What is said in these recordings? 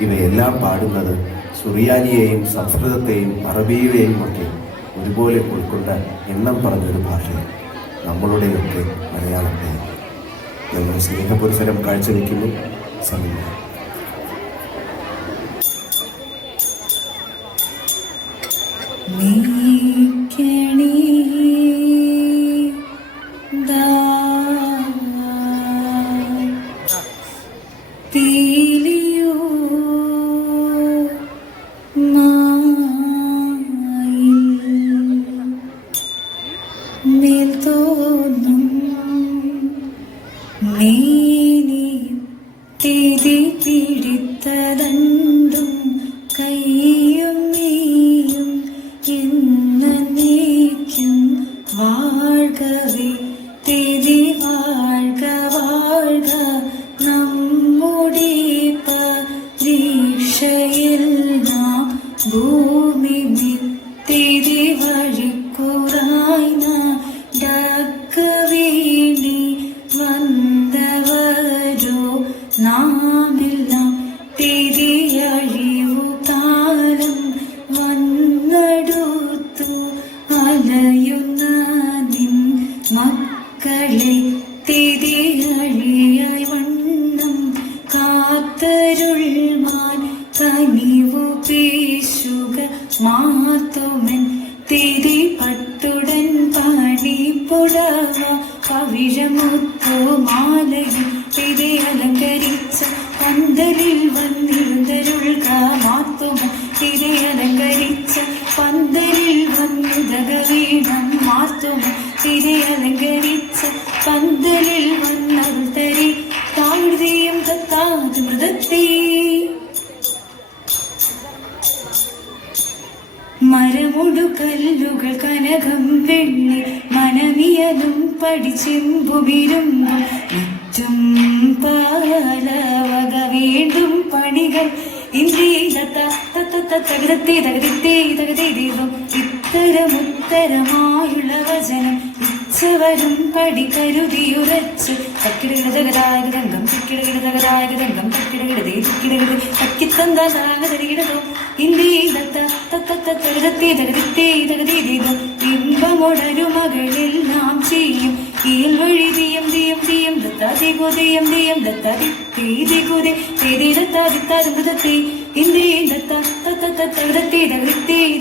ഇവയെല്ലാം പാടുന്നത് സുറിയാനിയെയും സംസ്കൃതത്തെയും അറബിയെയും ഒക്കെ ഒരുപോലെ ഉൾക്കൊണ്ട എണ്ണം പറഞ്ഞൊരു ഭാഷയും നമ്മളുടെയൊക്കെ മലയാളത്തെ. ഞങ്ങൾ സ്നേഹപുരസരം കാഴ്ചവെക്കുന്നു. സമയം പിടിത്തതണ്ടും കയ്യും നീയും എന്നേക്കും വാഴ്കവേ തിരി വാഴ്ക വാഴ്ക നമ്മുടെ പരീക്ഷയിൽ നാം ഭൂമി തിരി വഴിക്കുറായി ഡക്ക വീണി വന്നവരോ നാമെല്ലാം തിരിയഴിവു കാലം വന്നടുത്തു അലയുന്ന നിൻ മക്കളെ തിരിയഴിയായി വണ്ണം കാത്തരുൾമാൻ കനിവു പേശുക മാത്തുമൻ തിരി പട്ടുടൻ പണിപ്പുടവ കവിഴമുത്തോ മാലയും തിരി അലങ്കരിച്ച പന്തലിൽ വന്നിരുന്നരുൾക മാത്തുമൻ തിരി അലങ്കരിച്ച പന്തലിൽ വന്നുതക വീണം മാത്തുമൻ തിരി അലങ്കരിച്ച പന്തലിൽ വന്നരുൾ തരി താഴ്തിയും തത്താത് മൃതത്തെ മരമുടു കല്ലുകൾ കനകം വെള്ളി മനമിയലും പഠിച്ചെമ്പുമിരുമ്പു ചുറ്റും പാലവക വീണ്ടും പണികൾ തകതത്തെ ദീപം ഇത്തരമുത്തരമായുള്ള വചനം ഇച്ചവരും പടി കരുതിയുറച്ച് തക്കിടകിടതകരായകരംഗം തക്കിടകിടതകരായകരംഗം തക്കിടകിടതേ തക്കിടകിട തക്കിത്തന്തോ ഇമ്പമൊടരു മകളിൽ നാം ചെയ്യും കീൽ വഴി ദിയം ദിയം ദിയം ദത്താതിഗോദയം ദിയം ദത്താതിഗോദേ ദത്താതിത്താമൃതത്തെ ഇന്ത്യയിൽ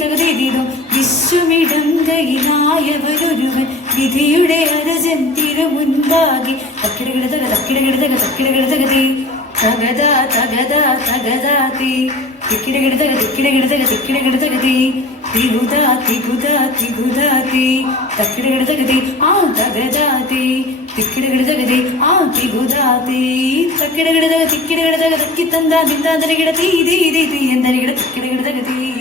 ദത്തതീതം വിശ്വമിടം കൈനായവരൊരുവൻ വിധിയുടെ അരജൻ തിരുമുൻപാകെ തക്കിടകിടതക തക്കിടകിടതക തക്കിടകിടതകതേ തകതാ തകതാ തകതാതി തിക്കിടകിടതക തിക്കിടകിടതക തിക്കിടകിടതകതി തിഗുദാ തിഗുദാ തിഗുദാതി തക്കിടകിടതകതി ആ തകതാതി തിക്കിടകിടതകതി ആ തിഗുദാതി തക്കിടകിടതക തിക്കിടകിടതക തക്കിത്തന്താ നിന്താന്തരികിട തീ തീ തീ തീ എന്തരികിട തിക്കിടകിടതകതി